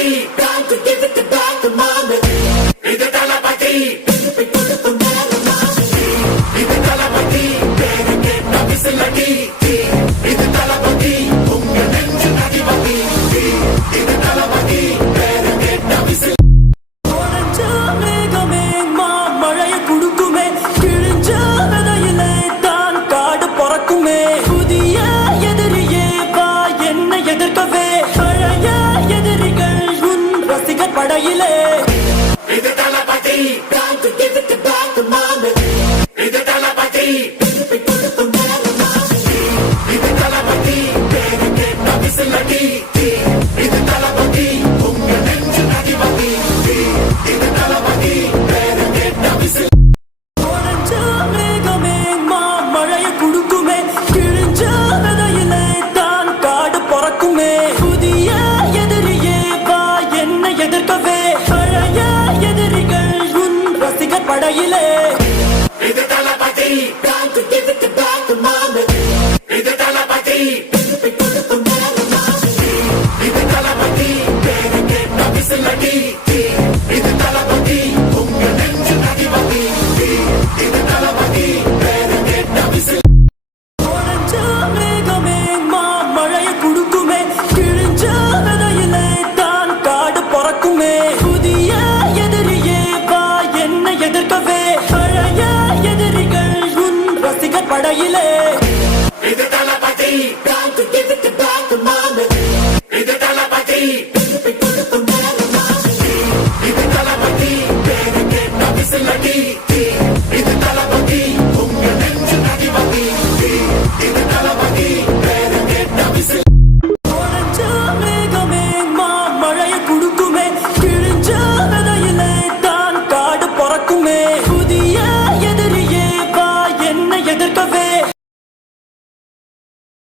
Thalapathy time to give it back to mama. இது தளபதி திருப்பி கொடுக்கும் நேரம் மாமி. இது தளபதி பேரு கேட்ட விசிலடி. இது தளபதி உங்க நெஞ்சு அதிபதி. இது தளபதி பேரு கேட்ட விசில். மேகமே மழைய குடுக்குமே, கிழிஞ்ச விதையிலே தான் காடு பொறக்குமே. புதிய எதிரியே வா என்ன எதிர்க்கவே, பழைய எதிரிகள் உன் ரசிகர் படையிலே. இது தளபதி time to give it back to mama. இது தளபதி திருப்பி கொடுக்கும் நேரம் மாமி. இது தளபதி பேரு கேட்ட விசிலடி. இது தளபதி உங்க நெஞ்சு அதிபதி. இது தளபதி பேரு கேட்ட விசில். மேகமே மழைய குடுக்குமே, கிழிஞ்ச விதையிலே தான் காடு பொறக்குமே. புதிய எதிரியே வா என்ன எதிர்க்கவே, பழைய எதிரிகள் உன் ரசிகர் படையிலே. இது தளபதி time to give it back to mama. இது தளபதி திருப்பி கொடுக்கும் நேரம் மாமி. இது தளபதி பேரு கேட்ட விசிலடி. இது தளபதி உங்க நெஞ்சு அதிபதி. இது தளபதி பேரு கேட்ட விசில். மேகமே மழைய குடுக்குமே, கிழிஞ்ச விதையிலே தான் காடு பொறக்குமே. புதிய எதிரியே வா என்ன எதிர்க்கவே, பழைய எதிரிகள் உன் ரசிகர் படையிலே. இது தளபதி time to give it back to mama. இது தளபதி திருப்பி கொடுக்கும் நேரம் மாமி. இது தளபதி பேரு கேட்ட விசிலடி.